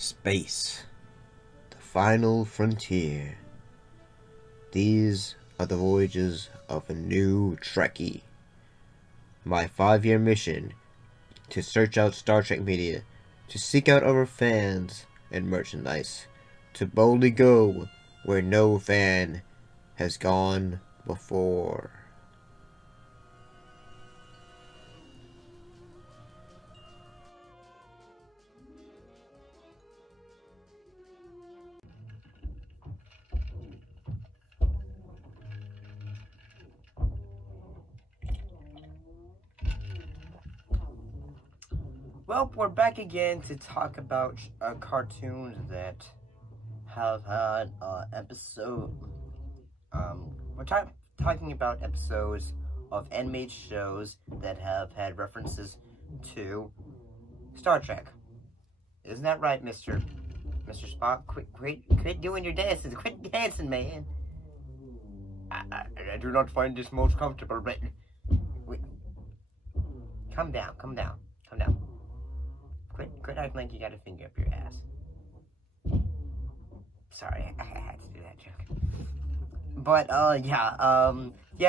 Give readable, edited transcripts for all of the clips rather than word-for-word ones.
Space, the final frontier. These are the voyages of a new Trekkie. My 5-year mission to search out Star Trek media, to seek out our fans and merchandise, to boldly go where no fan has gone before. Well, we're back again to talk about cartoons that have had episode. We're talking about episodes of animated shows that have had references to Star Trek. Isn't that right, Mr. Spock? Quit doing your dances. Quit dancing, man. I do not find this most comfortable, but wait. Calm down. Quit acting like you got a finger up your ass. Sorry, I had to do that joke. But,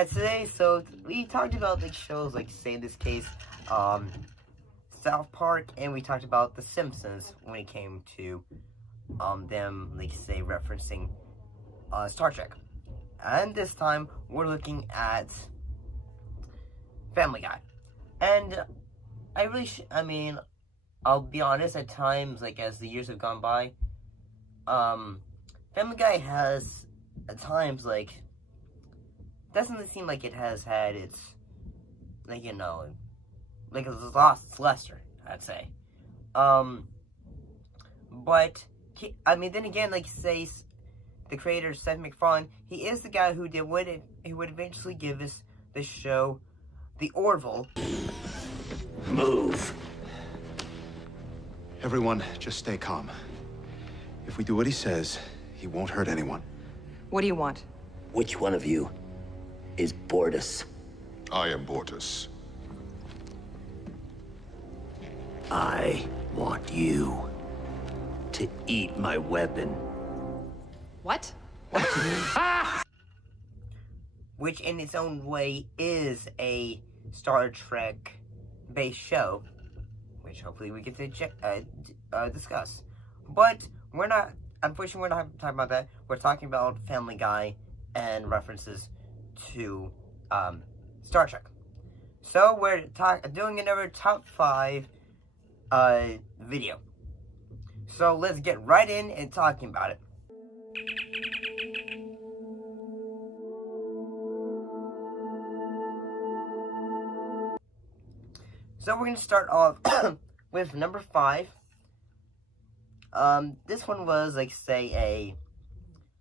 today, so we talked about, like, shows, like, say, in this case, South Park, and we talked about The Simpsons when it came to, them, like, say, referencing, Star Trek. And this time, we're looking at Family Guy. And I'll be honest, at times, like, as the years have gone by, Family Guy has, at times, like, doesn't seem like it has had its, like, like, it's lost its luster, I'd say. But, then again, like, say, the creator, Seth MacFarlane, he is the guy who would eventually give us the show, The Orville. Move. Everyone, just stay calm. If we do what he says, he won't hurt anyone. What do you want? Which one of you is Bortus? I am Bortus. I want you to eat my weapon. What? Which, in its own way, is a Star Trek-based show, which hopefully we get to discuss. But unfortunately, we're not talking about that. We're talking about Family Guy and references to Star Trek. So we're doing another top 5 video. So let's get right in and talking about it. So we're going to start off with number 5. This one was, like, say, a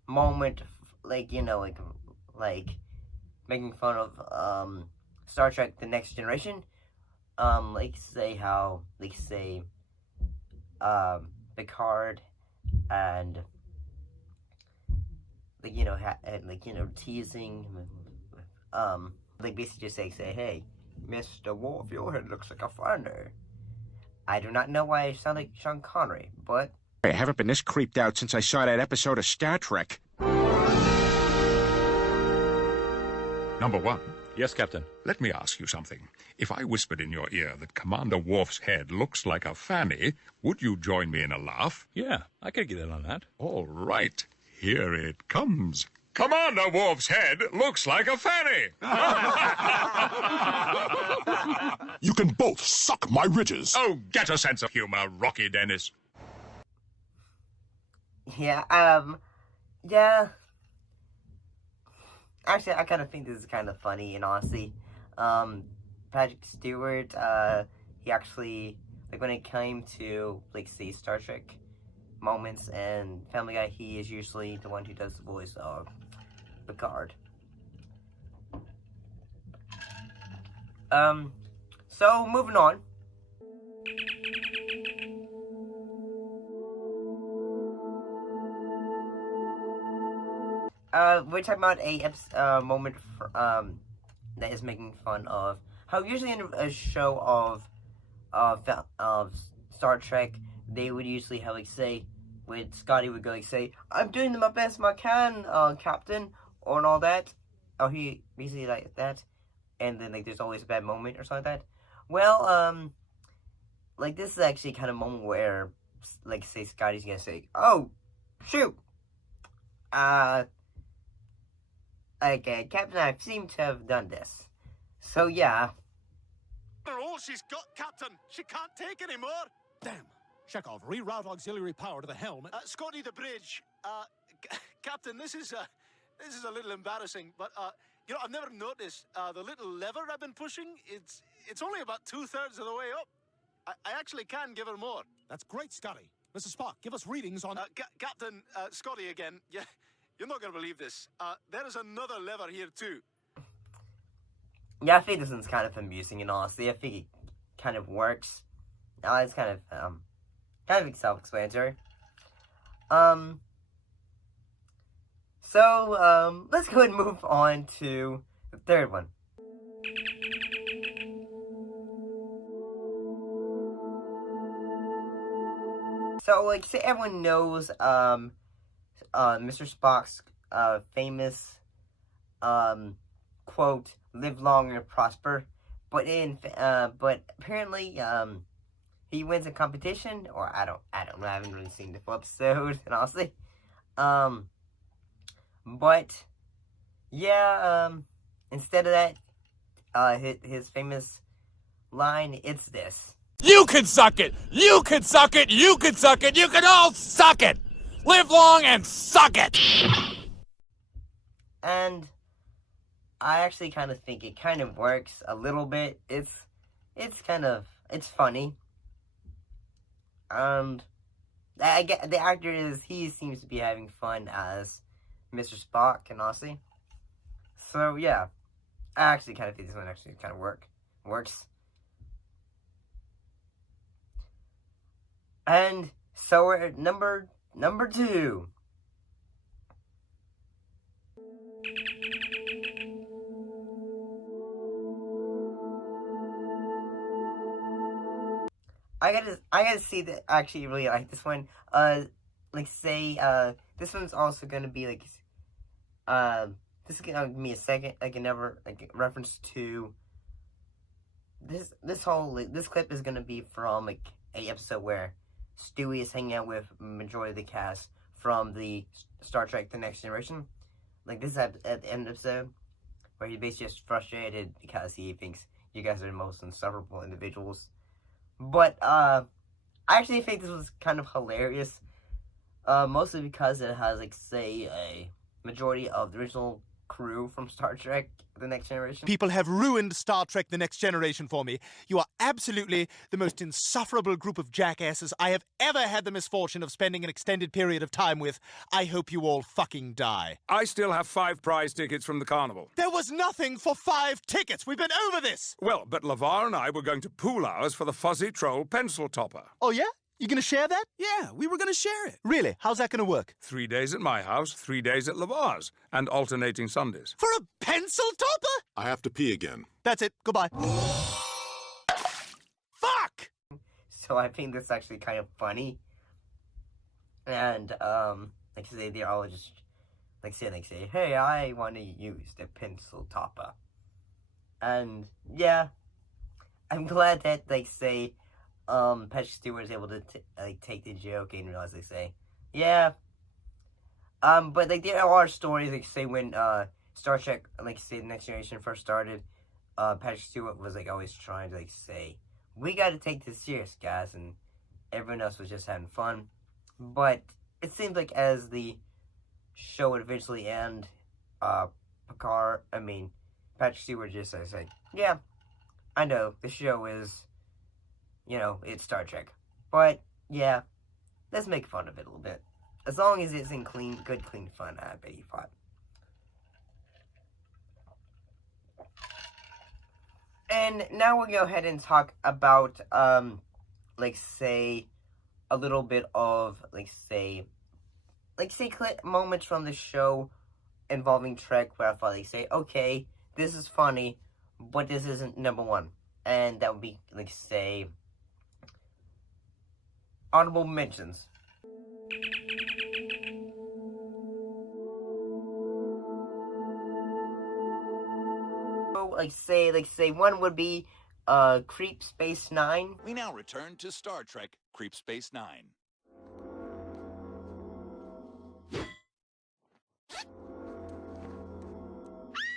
moment, like, like making fun of, Star Trek The Next Generation. Like, say, how, like, say, Picard and, like, teasing, like, basically just say, hey, Mr. Worf, your head looks like a flounder. I do not know why I sound like Sean Connery, but I haven't been this creeped out since I saw that episode of Star Trek. Number 1. Yes, Captain. Let me ask you something. If I whispered in your ear that Commander Worf's head looks like a fanny, would you join me in a laugh? Yeah, I could get in on that. All right. Here it comes. Commander Worf's head looks like a fanny. You can both suck my ridges. Oh, get a sense of humor, Rocky Dennis. yeah. Actually, I kind of think this is kind of funny, in honesty. Patrick Stewart, he actually, like, when it came to, like, say, Star Trek moments and Family Guy, he is usually the one who does the voice of Picard. So, moving on. We're talking about a moment that is making fun of how usually in a show of Star Trek, they would usually have, like, say, when Scotty would go, like, say, I'm doing my best I can, Captain, or and all that. Oh, he basically like that. And then, like, there's always a bad moment or something like that. Well, like, this is actually kind of a moment where, like, say, Scotty's gonna say, oh, shoot. Okay, Captain, I seem to have done this. So, yeah. All she's got, Captain. She can't take any more. Damn. Chekhov, reroute auxiliary power to the helm. Scotty, the bridge. Captain, this is a little embarrassing, but you know, I've never noticed the little lever I've been pushing. It's only about 2/3 of the way up. I actually can give her more. That's great, Scotty. Mr. Spock, give us readings on... Captain, Scotty again. Yeah, you're not going to believe this. There is another lever here, too. Yeah, I think this one's kind of amusing, and honestly, I think it kind of works. It's kind of self-explanatory. So, let's go ahead and move on to the third one. So, like, say everyone knows, Mr. Spock's, famous, quote, live long and prosper, but apparently, he wins a competition, or I don't know, I haven't really seen the full episode, and honestly, but, yeah, instead of that, his famous line, it's this. You can suck it! You can suck it! You can suck it! You can all suck it! Live long and suck it! And I actually kind of think it kind of works a little bit. It's funny. And I get the actor he seems to be having fun as Mr. Spock, and honestly. So yeah, I actually kind of think this one actually kind of works. And so we're at number 2. I gotta see that I actually really like this one. Like say, this one's also gonna be like, this is gonna give me a second, like another, like reference to this whole, like, this clip is gonna be from, like, a episode where Stewie is hanging out with majority of the cast from the Star Trek The Next Generation. Like, this is at the end of the episode, where he's basically just frustrated because he thinks you guys are the most insufferable individuals. But, I actually think this was kind of hilarious, mostly because it has, like, say, a majority of the original crew from Star Trek The Next Generation. People have ruined Star Trek The Next Generation for me. You are absolutely the most insufferable group of jackasses I have ever had the misfortune of spending an extended period of time with. I hope you all fucking die. I still have 5 prize tickets from the carnival. There was nothing for 5 tickets. We've been over this. Well, but LeVar and I were going to pool ours for the Fuzzy Troll pencil topper. Oh, yeah? You gonna share that? Yeah, we were going to share it. Really? How's that gonna work? 3 days at my house, 3 days at LeVar's, and alternating Sundays. For a pencil topper? I have to pee again. That's it. Goodbye. Fuck! So I think this is actually kind of funny. And, like I say, they're all just, like say, hey, I want to use the pencil topper. And, yeah, I'm glad that, like, say, Patrick Stewart is able to, take the joke and realize, they say, yeah. But, like, there are stories, like, say, when, Star Trek, like, say, The Next Generation first started, Patrick Stewart was, like, always trying to, like, say, we gotta take this serious, guys, and everyone else was just having fun. But it seems like as the show would eventually end, Patrick Stewart just says, like, yeah, I know, the show is, you know, it's Star Trek. But, yeah, let's make fun of it a little bit. As long as it's in good, clean fun, I bet he thought. And now we'll go ahead and talk about, like, say, a little bit of, moments from the show involving Trek where I thought, like, say, okay, this is funny, but this isn't number 1. And that would be, like, say, honorable mentions. So, like say one would be Creep Space Nine. We now return to Star Trek Creep Space Nine.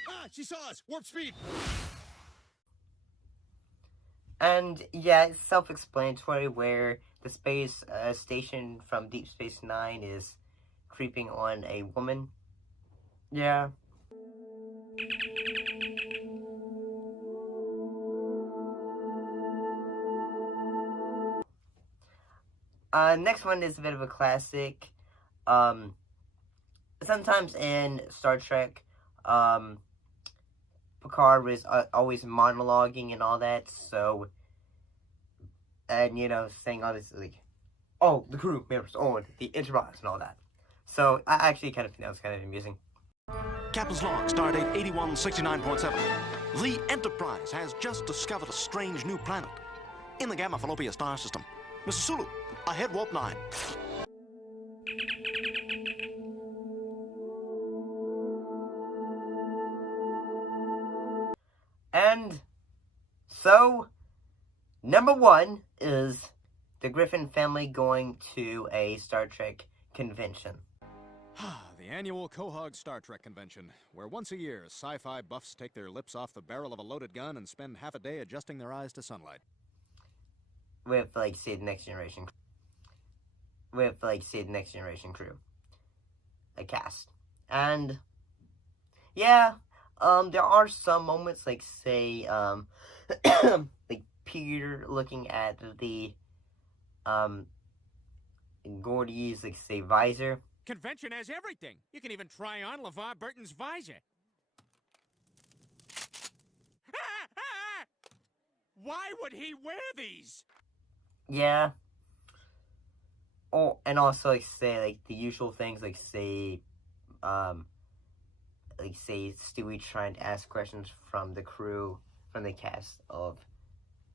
Ah, she saw us! Warp speed! And yeah, it's self-explanatory where the space station from Deep Space Nine is creeping on a woman. Yeah. Next one is a bit of a classic. Sometimes in Star Trek, Picard was always monologuing and all that, so, and, you know, saying all this, like, oh, the crew members on the Enterprise and all that. So, I actually kind of think that was kind of amusing. Captain's log, stardate 8169.7. The Enterprise has just discovered a strange new planet in the Gamma Fallopia star system. Mr. Sulu, ahead warp 9. And so, number one is the Griffin family going to a Star Trek convention. The annual Quahog Star Trek convention, where once a year sci-fi buffs take their lips off the barrel of a loaded gun and spend half a day adjusting their eyes to sunlight. With, like, say, the Next Generation. With, like, say, the Next Generation crew. A cast. And, yeah, there are some moments, like, say, like, Peter looking at the, Gordy's, like, say, visor. Convention has everything. You can even try on LeVar Burton's visor. Why would he wear these? Yeah. Oh, and also, like, say, like, the usual things, like, say, Stewie trying to ask questions from the crew, from the cast of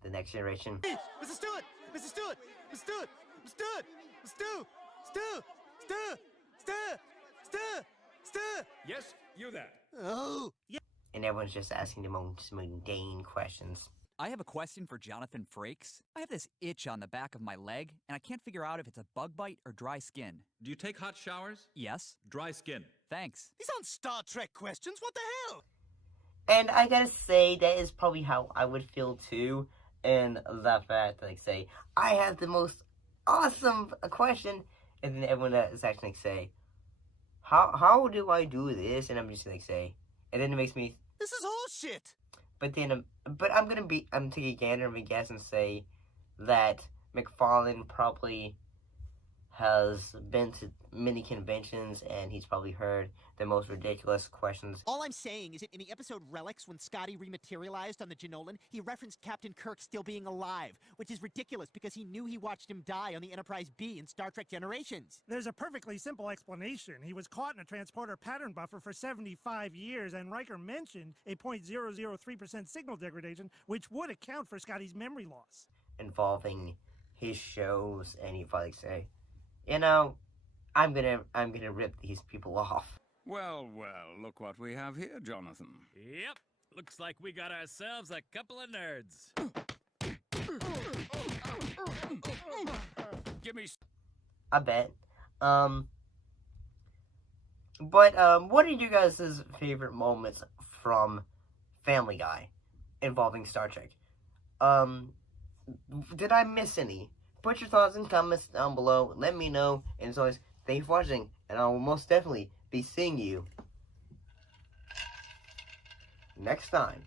The Next Generation. Mr. Stewart! Mr. Stewart! Mr. Stewart! Mr. Stewart! Mr. Stewart! Stu! Stu! Stu! Stu! Stu! Yes, you there. Oh! Yeah. And everyone's just asking the most mundane questions. I have a question for Jonathan Frakes. I have this itch on the back of my leg, and I can't figure out if it's a bug bite or dry skin. Do you take hot showers? Yes. Dry skin. Thanks. These aren't Star Trek questions. What the hell? And I gotta say, that is probably how I would feel too. And the fact, like, say, I have the most awesome question. And then everyone is actually, like, say, how do I do this? And I'm just, like, say, and then it makes me... This is horseshit! But then, I'm take a gander of a guess and say that McFarlane probably has been to many conventions and he's probably heard the most ridiculous questions. All I'm saying is that in the episode Relics, when Scotty rematerialized on the Janolan, he referenced Captain Kirk still being alive, which is ridiculous because he knew he watched him die on the Enterprise B in Star Trek Generations. There's a perfectly simple explanation. He was caught in a transporter pattern buffer for 75 years, and Riker mentioned a 0.003% signal degradation, which would account for Scotty's memory loss. Involving his shows, and he'd probably say, you know, I'm gonna rip these people off. Well, look what we have here, Jonathan. Yep. Looks like we got ourselves a couple of nerds. Give me... I bet. But, what are you guys' favorite moments from Family Guy involving Star Trek? Did I miss any? Put your thoughts and comments down below. Let me know. And as always, thank you for watching. And I will most definitely be seeing you next time.